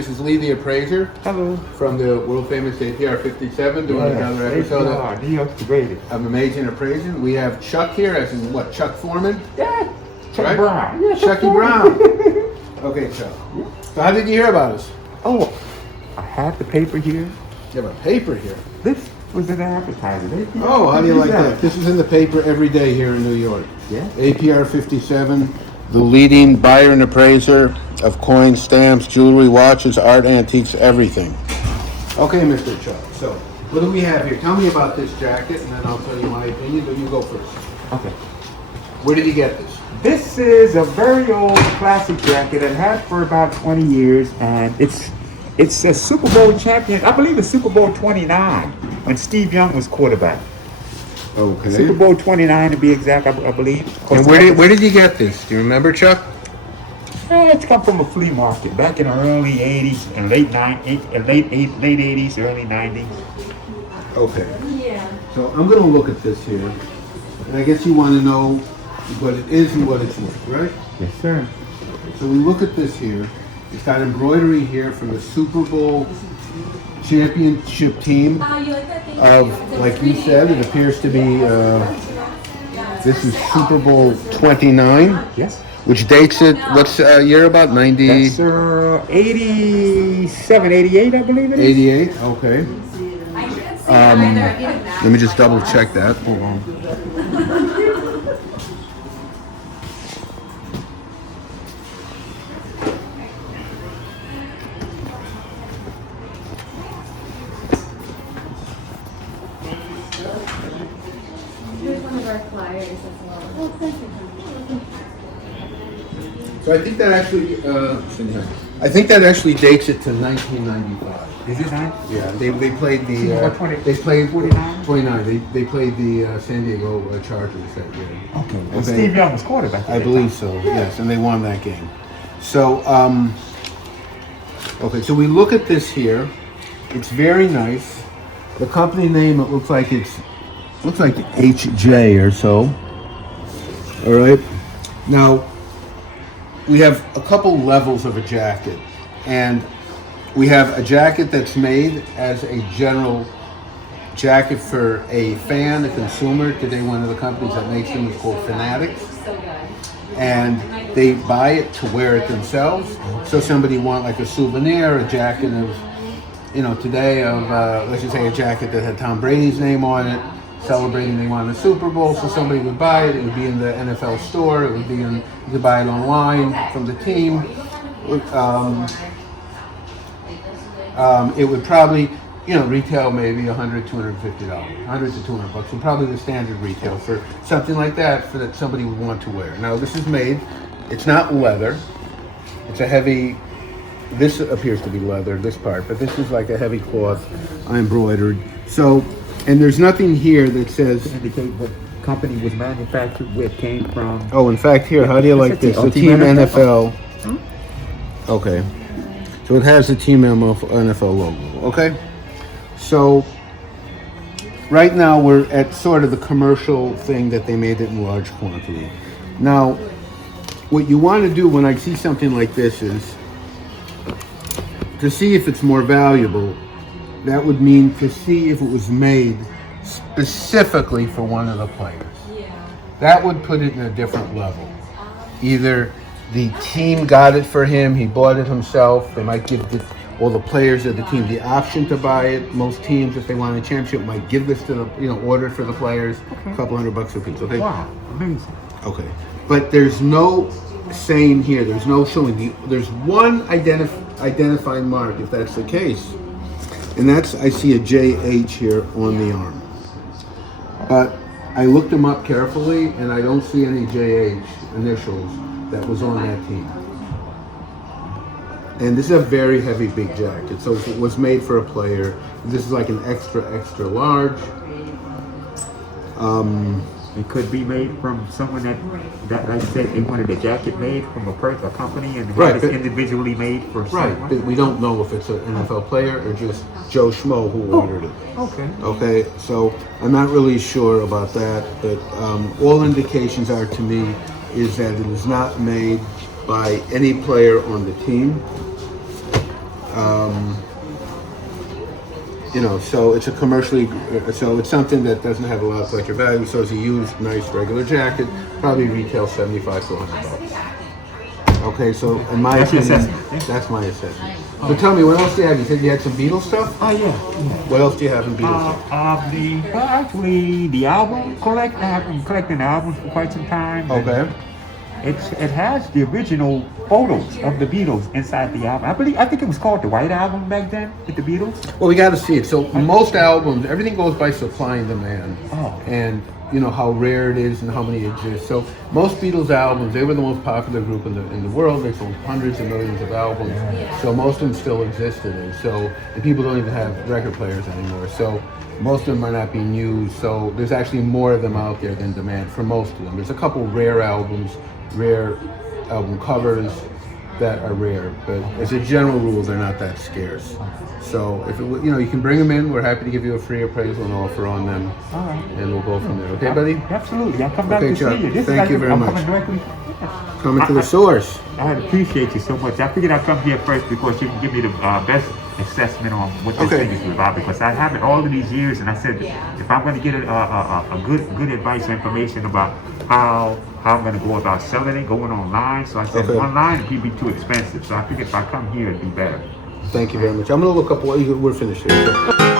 This is Lee the Appraiser. Hello. From the world famous APR57 doing another episode of Amazing Appraising. We have Chuck here, as in what, Chuck Foreman? Yeah, Chuck right? Brown. Yeah, Chucky Brown. Okay, Chuck. So how did you hear about us? Oh, I have the paper here. You have a paper here. This was an advertiser. Oh, how do you like that? This is in the paper every day here in New York. Yeah. APR57, the leading buyer and appraiser of coins, stamps, jewelry, watches, art, antiques, everything. Okay, Mr. Chuck. So, what do we have here? Tell me about this jacket, and then I'll tell you my opinion, but you go first. Okay. Where did you get this? This is a very old classic jacket I've had for about 20 years, and it's a Super Bowl champion. I believe it's Super Bowl 29 when Steve Young was quarterback. Okay. Super Bowl 29 to be exact, I believe. And where did you get this? Do you remember, Chuck? It's come from a flea market back in the early 80s and late 80s, early 90s. Okay. Yeah. So I'm going to look at this here, and I guess you want to know what it is and what it's worth, right? Yes, sir. So we look at this here. It's got embroidery here from the Super Bowl championship team of, like you said, it appears to be, this is Super Bowl 29. Yes. Which dates it, what's year about, 90? That's 87, 88, I believe it is. 88, okay. Let me just double check that, hold on. Here's one of our flyers as well. So I think that actually dates it to 1995. Is it not? Yeah, they played the they played 49? 29. They played the San Diego Chargers that year. Okay. Well, Steve Young was quarterback. I believe so. Yes, and they won that game. So okay, so we look at this here. It's very nice. The company name, it looks like HJ or so. All right. Now we have a couple levels of a jacket, and we have a jacket that's made as a general jacket for a fan, a consumer. Today, one of the companies that makes them is called Fanatics, and they buy it to wear it themselves. So somebody want like a souvenir, a jacket of, today of, let's just say a jacket that had Tom Brady's name on it, celebrating they won the Super Bowl, so somebody would buy it. It would be in the NFL store. It would be you could buy it online from the team. It would probably, retail maybe $100, $250, $100 to $200, and probably the standard retail for something like that that somebody would want to wear. Now this is made. It's not leather. It's a heavy. This appears to be leather, this part, but this is like a heavy cloth, embroidered. So. And there's nothing here that says indicate what company was manufactured with, came from. Oh, in fact, here, how do you like this? The Team NFL. Okay. So it has the Team NFL logo. Okay. So right now we're at sort of the commercial thing that they made it in large quantity. Now, what you want to do when I see something like this is to see if it's more valuable. That would mean to see if it was made specifically for one of the players. That would put it in a different level. Either the team got it for him, he bought it himself. They might give all the players of the team the option to buy it. Most teams, if they want a championship, might give this to the, order it for the players, a couple $100 a piece. Okay. Wow, amazing. Okay, but there's no saying here. There's no showing. There's one identifying mark, if that's the case. And that's, I see a JH here on the arm. But I looked them up carefully, and I don't see any JH initials that was on that team. And this is a very heavy, big jacket. So if it was made for a player, this is like an extra, extra large. It could be made from someone that like I said, they wanted a jacket made from a company and had it individually made for someone. Right, but we don't know if it's an NFL player or just Joe Schmo who ordered it. Okay. Okay, so I'm not really sure about that, but all indications are to me is that it is not made by any player on the team. You know, so it's a commercially, so it's something that doesn't have a lot of collector value. So it's a used, nice, regular jacket, probably retails 75 to 100 bucks. Okay, so in my That's your opinion, assessment. that's my assessment. So tell me, what else do you have? You said you had some Beatles stuff? Oh yeah. What else do you have in Beatles stuff? Actually, the album collect. I've been collecting albums for quite some time. and Okay. it has the original photos of the Beatles inside the album. I think it was called the White Album back then with the Beatles. Well, we got to see it. So most albums, everything goes by supply and demand, Oh. and you know how rare it is and how many exist. So most Beatles albums, they were the most popular group in the world. They sold hundreds of millions of albums. So most of them still exist today. So and people don't even have record players anymore. So most of them are not being used. So there's actually more of them out there than demand for most of them. There's a couple rare albums, rare album covers that are rare, but as a general rule, they're not that scarce. So if it, you know, you can bring them in. We're happy to give you a free appraisal and offer on them, All right. and we'll go from there. Okay, buddy? Absolutely. I'll come back Okay, to Chuck. see you. Thank you very I'm much. coming directly. Coming to the source. I appreciate you so much. I figured I'd come here first because you can give me the best assessment on what this Okay. thing is about, because I have it all of these years, and I said if I'm going to get a good advice or information about how I'm going to go about selling it, going online. So I said Okay. online it'd be too expensive. So I figured if I come here it'd be better. Thank you very much. I'm gonna look up what we're finished here. So.